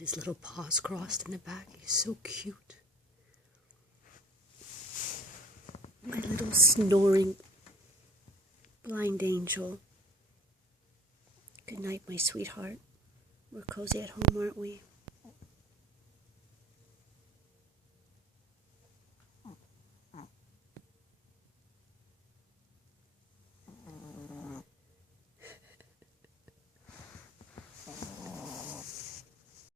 with his little paws crossed in the back. He's so cute. My little snoring blind angel. Good night, my sweetheart. We're cozy at home, aren't we?